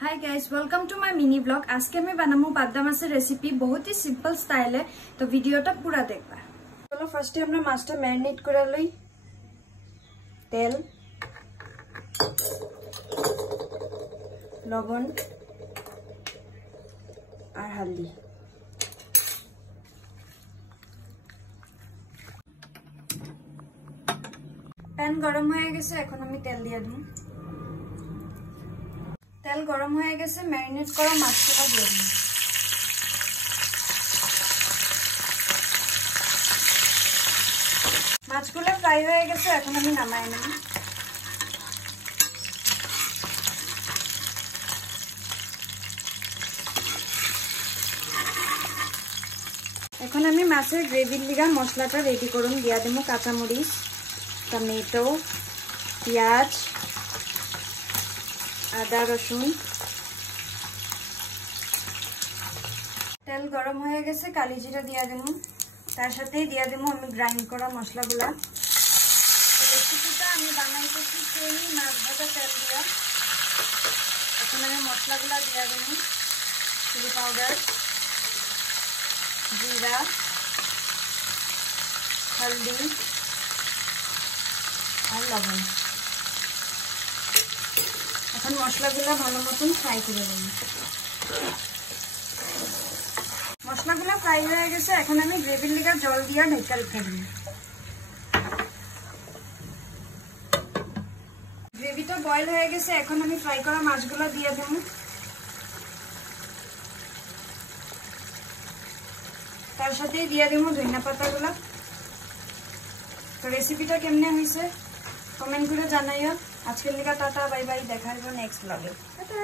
Hi guys, welcome to my mini blog. आज के मैं बनामो पाबदा माছের रेसिपी बहुत ही सिंपल स्टाइल है, तो वीडियोটা पूरा देखबा। चलो फर्स्ट আমরা মাছটা ম্যারিনেট করে লই। তেল, লবণ আর হলদি। প্যান গরম হয়ে গেছে, এখন আমি তেল দিয়ে দিই। তেল গরম হয়ে গেছে, ম্যারিনেট করা মাছগুলো দিয়ে দিই। মাছগুলো ফ্রাই হয়ে গেছে, এখন আমি নামাই নিই। এখন আমি মাছের গ্রেভির লিগা মশলাটা রেডি করুন। দিয়া দেবো কাঁচামরিচ, টমেটো, পেঁয়াজ, আদা রসুন। তেল গরম হয়ে গেছে, কালি জিরা দিয়া দেব। তার সাথেই দিয়া দেব আমি গ্রাইন্ড করা মশলাগুলা। রেসিপিটা আমি বানাইতেছি সেমি মাছ ভাজা তেল দিয়া। এখন আমি মশলাগুলা দিয়া দেব। চিলি পাউডার, জিরা, হলদি আর লবণ। এখন মশলাগুলো ভালো মতন ফ্রাই করে নেব। মশলাগুলো ফ্রাই হয়ে গেছে, এখন আমি গ্রেভির লিগা জল দিয়া ঢেকে রেখে দিই। গ্রেভিটা বয়েল হয়ে গেছে, এখন আমি ফ্রাই করা মাছগুলো দিয়ে দেব। তার সাথেই দিয়ে দেব ধনিয়া পাতাগুলো। তো রেসিপিটা কেমনে হয়েছে কমেন্ট করে জানাইও। আজকের লিগা টাটা, বাই বাই, দেখা হবে নেক্সট ব্লগে। টাটা।